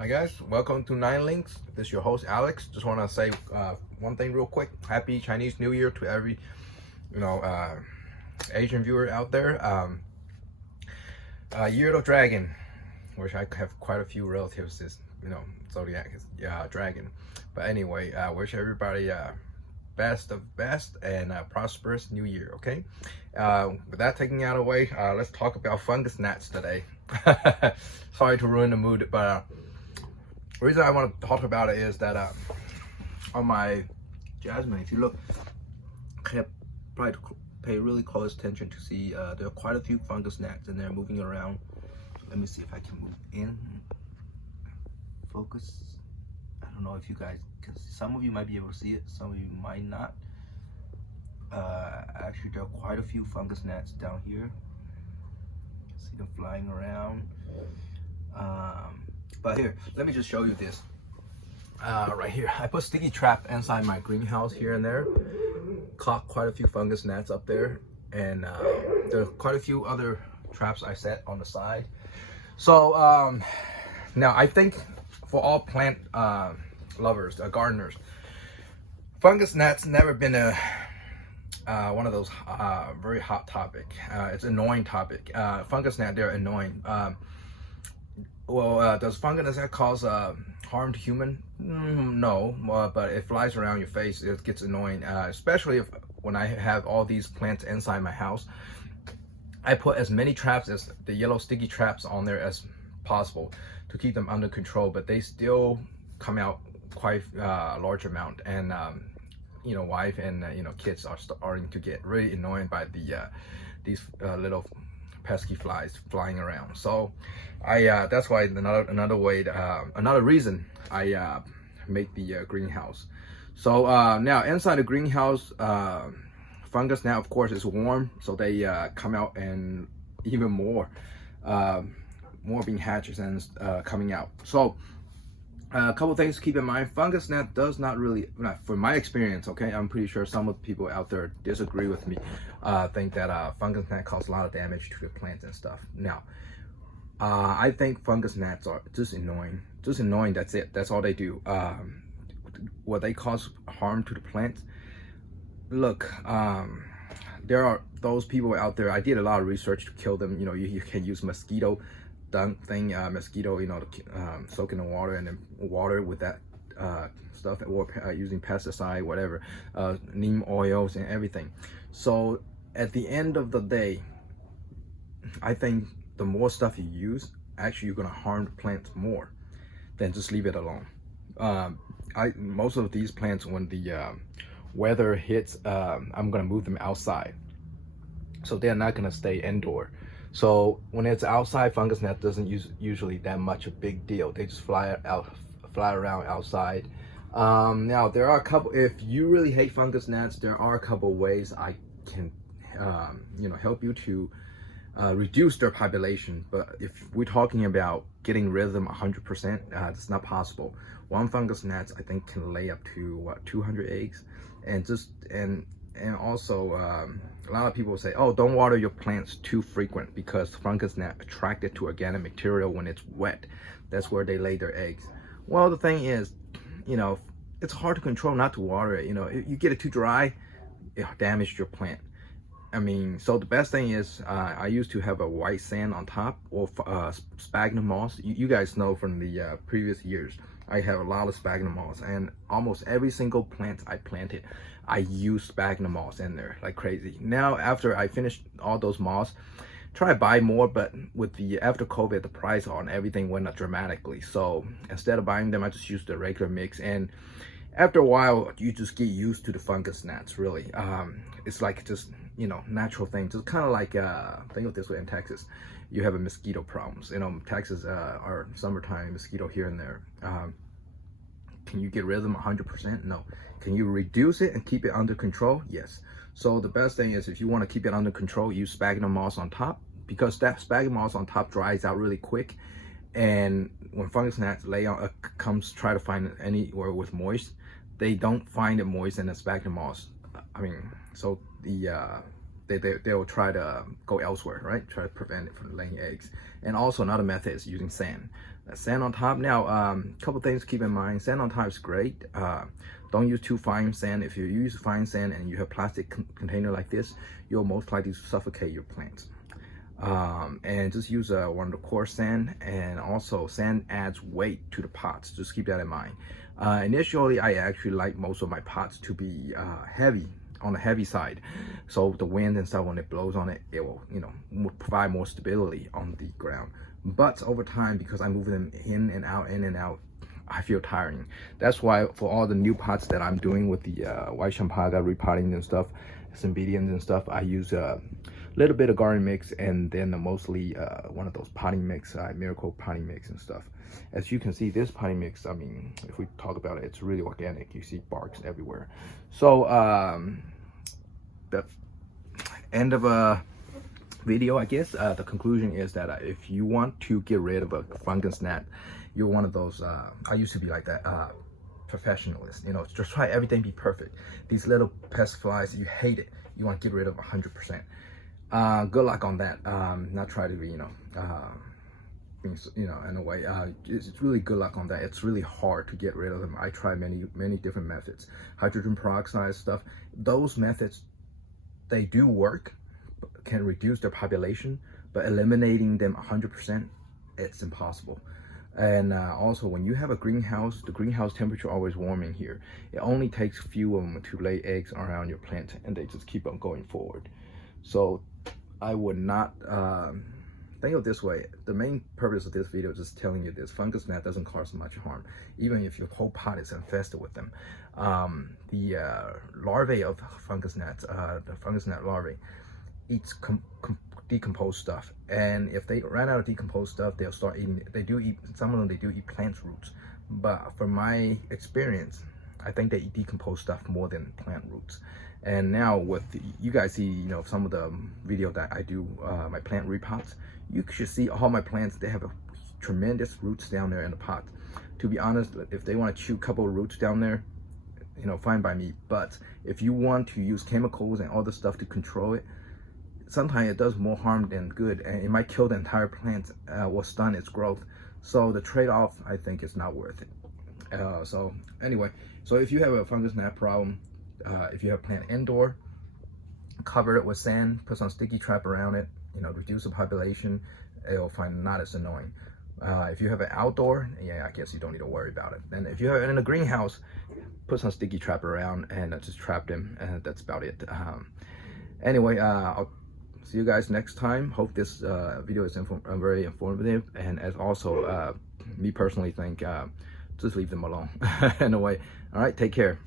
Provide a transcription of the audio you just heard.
Hi guys, welcome to Nine Links. This is your host Alex. Just want to say one thing real quick. Happy Chinese New Year to every Asian viewer out there. Year of Dragon, which I have quite a few relatives is zodiac is dragon. But anyway, wish everybody best of best and prosperous New Year. Okay. With that taken out of the way, let's talk about fungus gnats today. Sorry to ruin the mood, but the reason I want to talk about it is that on my jasmine, if you look, I have probably to pay really close attention to see there are quite a few fungus gnats in there moving around. Let me see if I can move in. Focus. I don't know if you guys, because some of you might be able to see it, some of you might not. Actually, there are quite a few fungus gnats down here. See them flying around. But here, let me just show you this. Right here, I put sticky trap inside my greenhouse here and there. Caught quite a few fungus gnats up there, and there are quite a few other traps I set on the side. So now I think for all plant lovers, gardeners, fungus gnats never been one of those very hot topic. It's an annoying topic. Fungus gnat, they're annoying. Does fungus gnat cause harm to human? No, but it flies around your face. It gets annoying, especially when I have all these plants inside my house. I put as many traps as the yellow sticky traps on there as possible to keep them under control, but they still come out quite a large amount. And wife and kids are starting to get really annoyed by these little pesky flies flying around. So that's why another reason I make the greenhouse. So now inside the greenhouse, fungus now of course is warm, so they come out, and even more being hatches and coming out. So a couple things to keep in mind. Fungus gnat does not really, from my experience, okay, I'm pretty sure some of the people out there disagree with me, think that fungus gnat cause a lot of damage to the plants and stuff. Now, I think fungus gnats are just annoying. That's it. That's all they do. Will they cause harm to the plants? Look, there are those people out there. I did a lot of research to kill them. You can use mosquito dunk thing, mosquito, soak in the water, and then water with that stuff, or using pesticide, whatever, neem oils and everything. So at the end of the day, I think the more stuff you use, actually you're gonna harm the plants more than just leave it alone. Most of these plants, when the weather hits, I'm gonna move them outside, so they're not gonna stay indoor. So when it's outside, fungus gnat doesn't usually that much a big deal. They just fly around outside. Now there are a couple. If you really hate fungus gnats, there are a couple ways I can help you to reduce their population. But if we're talking about getting rid of them 100%, it's not possible. One fungus gnat, I think, can lay up to 200 eggs, and also a lot of people say, oh, don't water your plants too frequent, because fungus gnat attracted to organic material when it's wet. That's where they lay their eggs. Well, the thing is, it's hard to control not to water it. If you get it too dry, it damages your plant. So the best thing is, I used to have a white sand on top, or sphagnum moss. You guys know from the previous years, I have a lot of sphagnum moss, and almost every single plant I planted, I used sphagnum moss in there like crazy. Now, after I finished all those moss, try to buy more, but with after COVID, the price on everything went up dramatically. So instead of buying them, I just used the regular mix, and after a while, you just get used to the fungus gnats. Really, it's like just natural thing. Just kind of like think of this way: in Texas, you have a mosquito problems. Texas are summertime mosquito here and there. Can you get rid of them 100%? No. Can you reduce it and keep it under control? Yes. So the best thing is, if you want to keep it under control, use sphagnum moss on top, because that sphagnum moss on top dries out really quick. And when fungus gnats try to find anywhere with moist, they don't find it moist in the sphagnum moss. So they'll try to go elsewhere, right? Try to prevent it from laying eggs. And also another method is using sand. Sand on top. Now, couple things to keep in mind. Sand on top is great. Don't use too fine sand. If you use fine sand and you have plastic container like this, you'll most likely suffocate your plants. And just use one of the coarse sand, and also sand adds weight to the pots. Just keep that in mind. Initially, I actually like most of my pots to be heavy, on the heavy side, so the wind and stuff, when it blows on it, it will, you know, provide more stability on the ground. But over time, because I move them in and out, I feel tiring. That's why for all the new pots that I'm doing with the white champaga repotting and stuff, cymbidiums and stuff, I use a little bit of garden mix, and then mostly one of those potting mix, miracle potting mix and stuff. As you can see, this potting mix, I mean, if we talk about it, it's really organic. You see barks everywhere. So the end of a video, I guess. The conclusion is that if you want to get rid of a fungus gnat, you're one of those, I used to be like that, professionalist, you know, just try everything be perfect. These little pest flies, you hate it, you want to get rid of 100%. Good luck on that. Not try to be, you know, in a way, it's really good luck on that. It's really hard to get rid of them. I tried many different methods. Hydrogen peroxide stuff, those methods, they do work, can reduce their population, but eliminating them 100%, it's impossible. And also, when you have a greenhouse, the greenhouse temperature always warming here. It only takes a few of them to lay eggs around your plant, and they just keep on going forward. So I would not think of it this way. The main purpose of this video is just telling you this: fungus gnat doesn't cause much harm, even if your whole pot is infested with them. The larvae of fungus gnats, the fungus gnat larvae, eats decomposed stuff, and if they ran out of decomposed stuff, they'll start eating. They do eat, some of them, they do eat plant roots, but from my experience, I think they eat decomposed stuff more than plant roots. And now with you guys see, you know, some of the video that I do, my plant repots, you should see all my plants, they have a tremendous roots down there in the pot. To be honest, if they want to chew a couple of roots down there, you know, fine by me. But if you want to use chemicals and all this stuff to control it, sometimes it does more harm than good, and it might kill the entire plant or stunt its growth. So the trade-off, I think, is not worth it. So anyway, so if you have a fungus gnat problem, if you have a plant indoor, cover it with sand, put some sticky trap around it, you know, reduce the population, it'll find not as annoying. If you have an outdoor, yeah, I guess you don't need to worry about it. And if you have it in a greenhouse, put some sticky trap around and just trap them, and that's about it. Anyway, I'll see you guys next time. Hope this video is very informative, and as also me personally think, just leave them alone. Anyway, all right, take care.